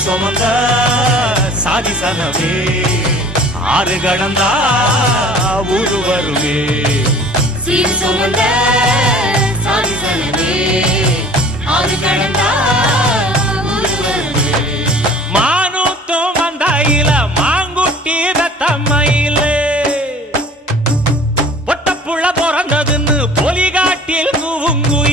சீர் சுமந்த சாதிசனமே ஆறு கடந்தா ஊரு வருமே சீர் சுமந்த சாதிசனமே ஆறு கடந்தா ஊரு வருமே மானூத்தும் வந்தாயில மாங்குட்டி தத்தம்மையில பொட்டப்புள்ள பிறந்ததுன்னு பொலிகாட்டில் கூவுங்குயில்